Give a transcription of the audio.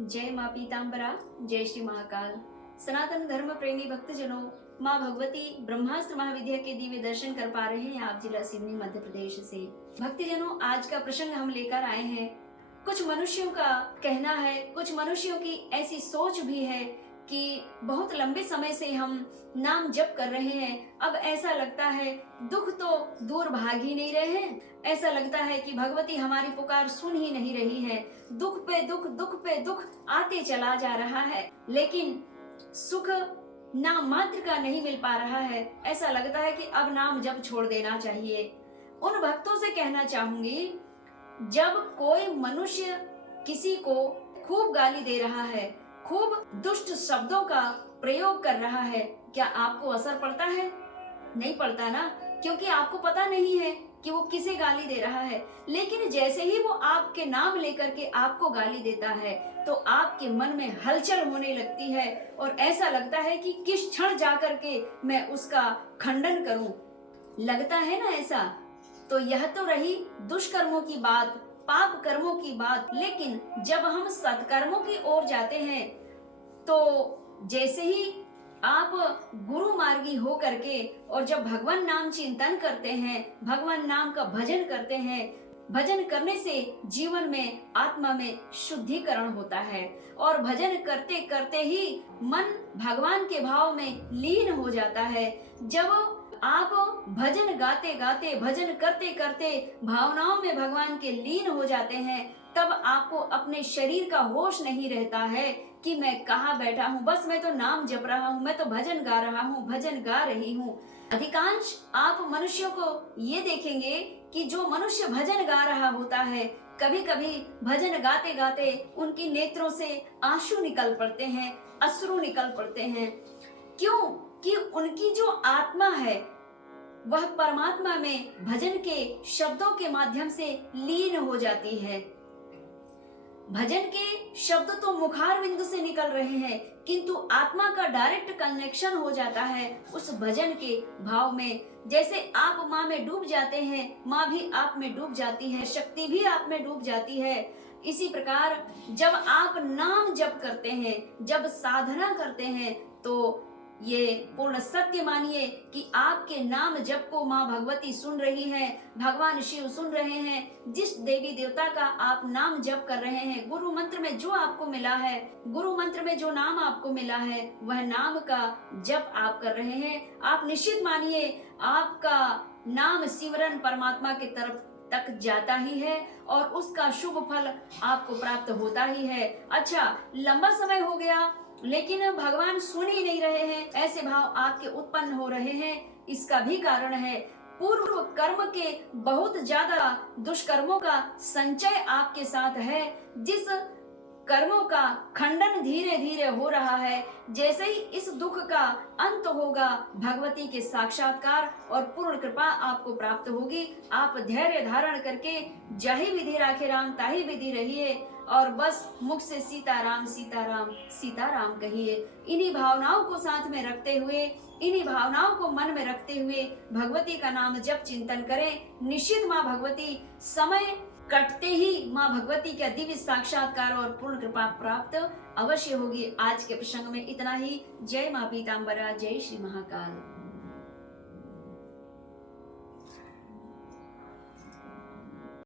जय माँ पीताम्बरा, जय श्री महाकाल। सनातन धर्म प्रेमी भक्तजनों, माँ भगवती ब्रह्मास्त्र महाविद्या के दिव्य दर्शन कर पा रहे हैं आप जिला सिवनी मध्य प्रदेश से। भक्तजनों, आज का प्रसंग हम लेकर आए हैं। कुछ मनुष्यों का कहना है, कुछ मनुष्यों की ऐसी सोच भी है कि बहुत लंबे समय से हम नाम जप कर रहे हैं, अब ऐसा लगता है दुख तो दूर भाग ही नहीं रहे हैं। ऐसा लगता है कि भगवती हमारी पुकार सुन ही नहीं रही है। दुख पे दुख, दुख पे दुख आते चला जा रहा है, लेकिन सुख नाम मात्र का नहीं मिल पा रहा है। ऐसा लगता है कि अब नाम जप छोड़ देना चाहिए। उन भक्तों से कहना चाहूंगी, जब कोई मनुष्य किसी को खूब गाली दे रहा है, खूब दुष्ट शब्दों का प्रयोग कर रहा है, क्या आपको असर पड़ता है? नहीं पड़ता ना, क्योंकि आपको पता नहीं है कि वो किसे गाली दे रहा है। लेकिन जैसे ही वो आपके नाम लेकर के आपको गाली देता है, तो आपके मन में हलचल होने लगती है और ऐसा लगता है कि किस क्षण जाकर के मैं उसका खंडन करूं। लगता है ना ऐसा? तो यह तो रही दुष्कर्मों की बात, पाप कर्मों की बात। लेकिन जब हम सत्कर्मों की ओर जाते हैं, तो जैसे ही आप गुरु मार्गी हो करके और जब भगवान नाम चिंतन करते हैं, भगवान नाम का भजन करते हैं, भजन करने से जीवन में, आत्मा में शुद्धिकरण होता है और भजन करते करते ही मन भगवान के भाव में लीन हो जाता है। जब आप भजन गाते गाते, भजन करते करते भावनाओं में भगवान के लीन हो जाते हैं, तब आपको अपने शरीर का होश नहीं रहता है कि मैं कहाँ बैठा हूँ, बस मैं तो नाम जप रहा हूँ, मैं तो भजन गा रहा हूँ, भजन गा रही हूँ। अधिकांश आप मनुष्यों को ये देखेंगे कि जो मनुष्य भजन गा रहा होता है, कभी कभी भजन गाते गाते उनकी नेत्रों से आंसू निकल पड़ते हैं, अश्रु निकल पड़ते हैं। क्यों? कि उनकी जो आत्मा है वह परमात्मा में भजन के शब्दों के माध्यम से लीन हो जाती है। भजन के शब्द तो मुखार बिंदु से निकल रहे हैं, किंतु आत्मा का डायरेक्ट कनेक्शन हो जाता है उस भजन के भाव में। जैसे आप माँ में डूब जाते हैं, माँ भी आप में डूब जाती है, शक्ति भी आप में डूब जाती है। इसी प्रकार जब आप नाम जप करते हैं, जब साधना करते हैं, तो ये पूर्ण सत्य मानिए कि आपके नाम जप को माँ भगवती सुन रही है, भगवान शिव सुन रहे हैं। जिस देवी देवता का आप नाम जप कर रहे हैं, गुरु मंत्र में जो आपको मिला है, गुरु मंत्र में जो नाम आपको मिला है, वह नाम का जप आप कर रहे हैं। आप निश्चित मानिए आपका नाम सिमरन परमात्मा की तरफ तक जाता ही है और उसका शुभ फल आपको प्राप्त होता ही है। अच्छा, लंबा समय हो गया लेकिन भगवान सुन ही नहीं रहे हैं, ऐसे भाव आपके उत्पन्न हो रहे हैं। इसका भी कारण है पूर्व कर्म के बहुत ज्यादा दुष्कर्मों का संचय आपके साथ है, जिस कर्मों का खंडन धीरे धीरे हो रहा है। जैसे ही इस दुख का अंत होगा, भगवती के साक्षात्कार और पूर्ण कृपा आपको प्राप्त होगी। आप धैर्य धारण करके जही विधि राखे राम ताही विधि रहिए और बस मुख से सीताराम सीताराम सीताराम कहिए। इन्हीं भावनाओं को साथ में रखते हुए, इन्हीं भावनाओं को मन में रखते हुए भगवती का नाम जप चिंतन करें। निश्चित माँ भगवती समय कटते ही माँ भगवती का दिव्य साक्षात्कार और पूर्ण कृपा प्राप्त अवश्य होगी। आज के प्रसंग में इतना ही। जय माँ पीताम्बरा, जय श्री महाकाल।